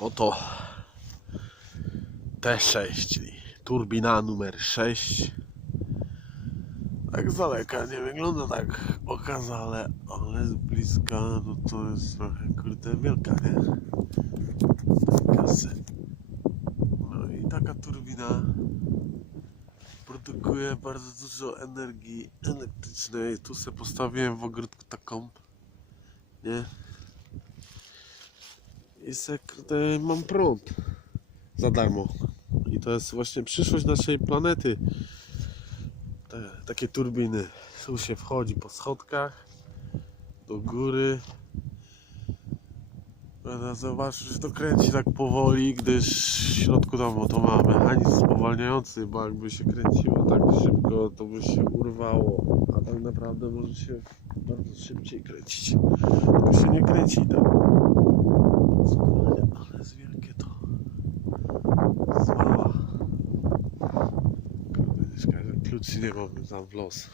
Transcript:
Oto T6, czyli turbina numer 6. Tak z daleka nie wygląda tak okazale, ale z bliska no to jest trochę kurde wielka, nie? Kasy. No i taka turbina produkuje bardzo dużo energii elektrycznej. Tu sobie postawiłem w ogródku taką, nie? Se, kurde, mam prąd za darmo. I to jest właśnie przyszłość naszej planety. Te, takie turbiny. Tu się wchodzi po schodkach do góry. Zobacz, że to kręci tak powoli, gdyż w środku domu to ma mechanizm spowalniający, bo jakby się kręciło tak szybko, to by się urwało. A tak naprawdę może się bardzo szybciej kręcić. Tylko się nie kręci tak. Spowalnia, ale jest wielkie to. Zmała. Kluczy nie mam tam w los.